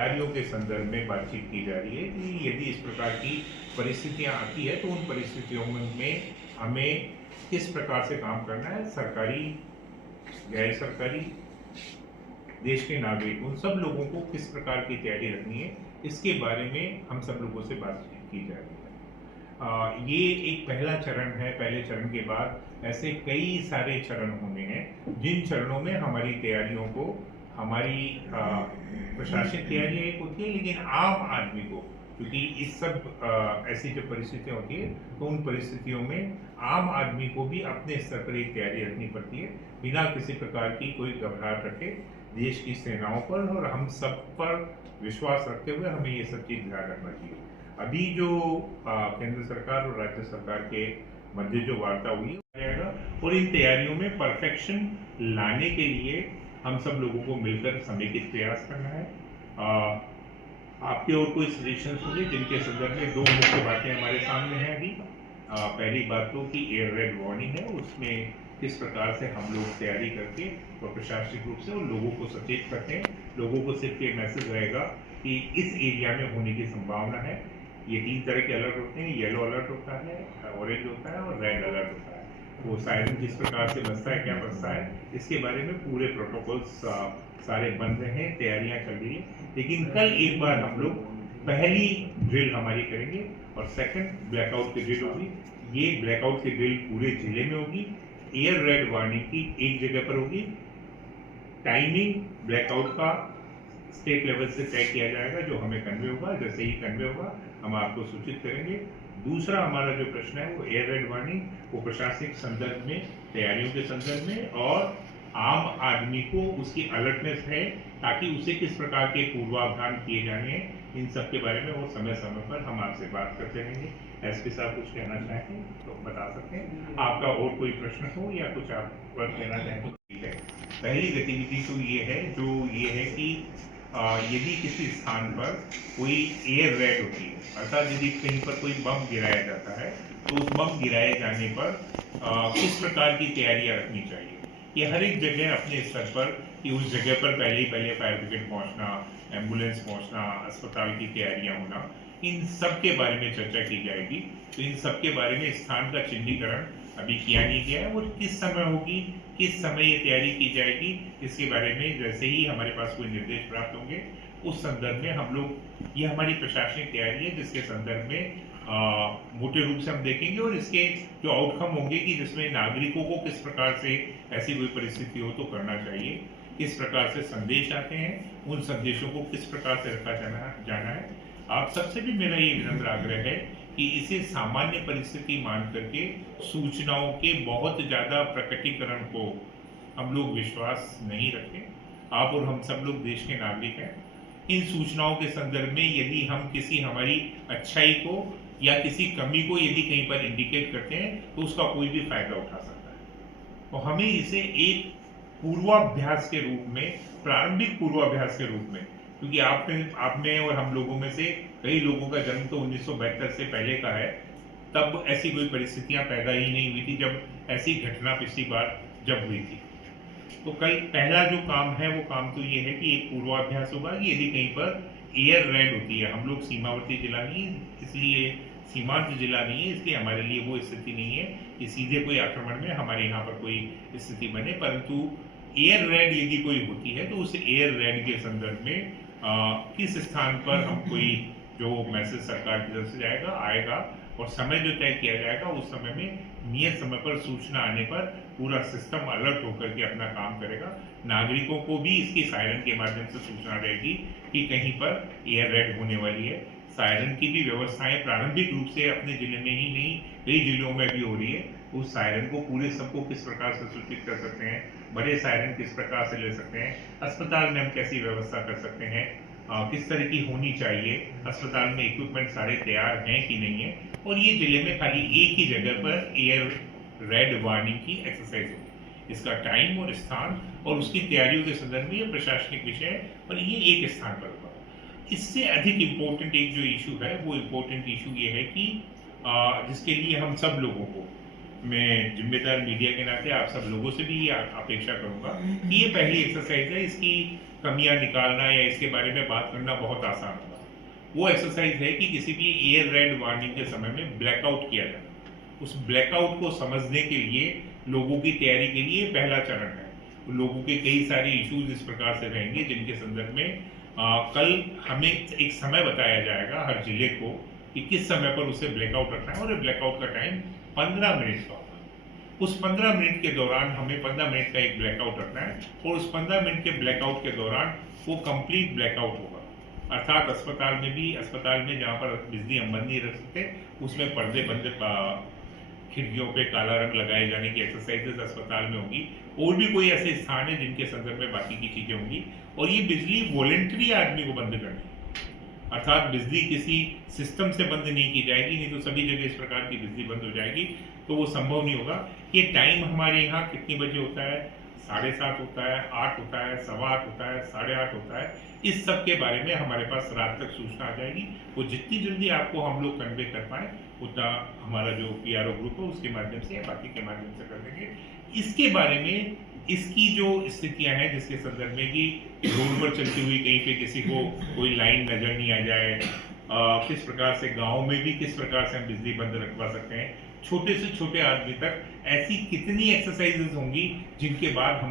तैयारियों के संदर्भ में बातचीत की जा रही है कि यदि इस प्रकार की परिस्थितियां आती है तो उन परिस्थितियों में हमें किस प्रकार से काम करना है। सरकारी, गैर सरकारी, देश के नागरिक, उन सब लोगों को किस प्रकार की तैयारी रखनी है, इसके बारे में हम सब लोगों से बातचीत की जा रही है। ये एक पहला चरण है। पहले चरण के बाद ऐसे कई सारे चरण होने हैं जिन चरणों में हमारी तैयारियों को, हमारी प्रशासनिक तैयारियां एक होती है, लेकिन आम आदमी को, क्योंकि इस सब ऐसी जो परिस्थितियां होती है तो उन परिस्थितियों में आम आदमी को भी अपने स्तर पर एक तैयारी रखनी पड़ती है, बिना किसी प्रकार की कोई घबराहट रखे। देश की सेनाओं पर और हम सब पर विश्वास रखते हुए हमें ये सब चीज ध्यान रखना चाहिए। अभी जो केंद्र सरकार और राज्य सरकार के मध्य जो वार्ता हुई है और इन तैयारियों में परफेक्शन लाने के लिए हम सब लोगों को मिलकर समेकित प्रयास करना है। आपके और कोई सजेशन होंगे जिनके संदर्भ में दो मुख्य बातें हमारे सामने हैं अभी। पहली बात तो कि एयर रेड वार्निंग है, उसमें किस प्रकार से हम लोग तैयारी करके और प्रशासनिक रूप से उन लोगों को सचेत करते हैं। लोगों को सिर्फ ये मैसेज रहेगा कि इस एरिया में होने की संभावना है। ये 3 तरह के अलर्ट होते हैं, येलो अलर्ट होता है, ऑरेंज होता है और रेड अलर्ट होता है। वो सायरन किस प्रकार से बजता है, क्या बजता है, इसके बारे में पूरे प्रोटोकॉल्स सारे बन रहे हैं, तैयारियां चल रही है। लेकिन कल एक बार हम लोग पहली ड्रिल हमारी करेंगे और सेकंड ब्लैकआउट की ड्रिल होगी। ये ब्लैकआउट की ड्रिल पूरे जिले में होगी। एयर रेड वार्निंग की एक जगह पर होगी। टाइमिंग ब्लैकआउट का स्टेट लेवल से तय किया जाएगा, जो हमें कन्वे होगा। जैसे ही कन्वे होगा हम आपको सूचित करेंगे। दूसरा हमारा जो प्रश्न है वो एयर रेड वार्निंग, वो प्रशासनिक संदर्भ में, तैयारियों के संदर्भ में और आम आदमी को उसकी अलर्टनेस है, ताकि उसे किस प्रकार के पूर्वाभ्यास किए जाने हैं, इन सब के बारे में वो समय समय पर हम आपसे बात करते रहेंगे। एसपी साहब कुछ कहना चाहें तो बता सकते हैं। आपका और कोई प्रश्न हो या कुछ आप कहना चाहें तो ठीक है। पहली गतिविधि तो ये है कि यदि किसी स्थान पर कोई एयर रेड होती है, अर्थात यदि कहीं पर कोई बम गिराया जाता है तो उस बम गिराए जाने पर किस प्रकार की तैयारियां रखनी चाहिए। ये हर एक जगह अपने स्तर पर कि उस जगह पर पहले फायर ब्रिगेड पहुंचना, एम्बुलेंस पहुंचना, अस्पताल की तैयारियां होना, इन सब के बारे में चर्चा की जाएगी। तो इन सब के बारे में स्थान का चिन्हीकरण अभी किया नहीं गया है और किस समय होगी, किस समय ये तैयारी की जाएगी, इसके बारे में जैसे ही हमारे पास कोई निर्देश प्राप्त होंगे उस संदर्भ में हम लोग, ये हमारी प्रशासनिक तैयारी है जिसके संदर्भ में मोटे रूप से हम देखेंगे और इसके जो आउटकम होंगे कि जिसमें नागरिकों को किस प्रकार से ऐसी कोई परिस्थिति हो तो करना चाहिए, किस प्रकार से संदेश आते हैं, उन संदेशों को किस प्रकार से रखा जाना है। आप सबसे भी मेरा ये विनम्र आग्रह है कि इसे सामान्य परिस्थिति मान करके सूचनाओं के बहुत ज्यादा प्रकटीकरण को हम लोग विश्वास नहीं रखें। आप और हम सब लोग देश के नागरिक हैं। इन सूचनाओं के संदर्भ में यदि हम किसी हमारी अच्छाई को या किसी कमी को यदि कहीं पर इंडिकेट करते हैं तो उसका कोई भी फायदा उठा सकता है। तो हमें इसे एक पूर्वाभ्यास के रूप में, प्रारंभिक पूर्वाभ्यास के रूप में, क्योंकि आपने और हम लोगों में से कई लोगों का जन्म तो 1972 से पहले का है, तब ऐसी कोई परिस्थितियां पैदा ही नहीं हुई थी जब ऐसी घटना पिछली बार जब हुई थी। तो कल पहला जो काम है वो काम तो ये है कि एक पूर्वाभ्यास होगा कि यदि कहीं पर एयर रेड होती है, हम लोग सीमावर्ती जिला नहीं, इसलिए सीमांत जिला नहीं है, इसलिए हमारे लिए वो स्थिति नहीं है कि सीधे कोई आक्रमण में हमारे यहाँ पर कोई स्थिति बने, परंतु एयर रेड यदि कोई होती है तो उस एयर रेड के संदर्भ में किस स्थान पर हम कोई जो मैसेज सरकार की तरफ से आएगा और समय जो तय किया जाएगा उस समय में नियत समय पर सूचना आने पर पूरा सिस्टम अलर्ट होकर के अपना काम करेगा। नागरिकों को भी इसकी सायरन के माध्यम से सूचना रहेगी कि कहीं पर एयर रेड होने वाली है। सायरन की भी व्यवस्थाएं प्रारंभिक रूप से अपने जिले में ही नहीं, कई जिलों में भी हो रही है। उस सायरन को पूरे सबको किस प्रकार से सूचित कर सकते हैं, बड़े सायरन किस प्रकार से ले सकते हैं, अस्पताल में हम कैसी व्यवस्था कर सकते हैं, किस तरह की होनी चाहिए, अस्पताल में इक्विपमेंट सारे तैयार हैं कि नहीं है। और ये जिले में खाली एक ही जगह पर एयर रेड वार्निंग की एक्सरसाइज होगी। इसका टाइम और स्थान और उसकी तैयारियों के संदर्भ में ये प्रशासनिक विषय है और ये एक स्थान पर होगा। इससे अधिक इम्पोर्टेंट एक जो इशू है वो इम्पोर्टेंट इशू ये है कि जिसके लिए हम सब लोगों को मैं जिम्मेदार मीडिया के नाते आप सब लोगों से भी ये अपेक्षा करूंगा कि ये पहली एक्सरसाइज है, इसकी कमियां निकालना या इसके बारे में बात करना बहुत आसान होगा। वो एक्सरसाइज है कि किसी भी एयर रेड वार्निंग के समय में ब्लैकआउट किया जाए। उस ब्लैकआउट को समझने के लिए लोगों की तैयारी के लिए पहला चरण है। लोगों के कई सारे इश्यूज इस प्रकार से रहेंगे जिनके संदर्भ में कल हमें एक समय बताया जाएगा हर जिले को कि किस समय पर उसे ब्लैकआउट रखना है, और ब्लैकआउट का टाइम 15 मिनट का होगा। उस 15 मिनट के दौरान हमें 15 मिनट का एक ब्लैकआउट रखना है, और उस 15 मिनट के ब्लैकआउट के दौरान वो कंप्लीट ब्लैकआउट होगा। अर्थात अस्पताल में जहाँ पर बिजली हम बंद नहीं रख सकते, उसमें पर्दे बंद, खिड़कियों पे काला रंग लगाए जाने की एक्सरसाइजेस अस्पताल में होगी। और भी कोई ऐसे स्थान है जिनके संदर्भ में बाकी की चीजें होंगी। और ये बिजली वॉलेंटरी आदमी को बंद करनी है, अर्थात बिजली किसी सिस्टम से बंद नहीं की जाएगी, नहीं तो सभी जगह इस प्रकार की बिजली बंद हो जाएगी, तो वो संभव नहीं होगा। ये टाइम हमारे यहाँ कितने बजे होता है? 7:30 होता है, 8 होता है, 8:15 होता है, 8:30 होता है। इस सब के बारे में हमारे पास रात तक सूचना आ जाएगी। वो जितनी जल्दी आपको हम लोग कन्वे कर पाए उतना हमारा जो PRO ग्रुप है उसके माध्यम से या बाकी के माध्यम से कर देंगे। इसके बारे में इसकी जो स्थितियां हैं जिसके संदर्भ में कि रोड पर चलती हुई कहीं पे किसी को कोई लाइन नजर नहीं आ जाए, किस प्रकार से गाँव में भी किस प्रकार से हम बिजली बंद रखवा सकते हैं, छोटे से छोटे आदमी तक ऐसी कितनी एक्सरसाइजेज होंगी जिनके बाद हम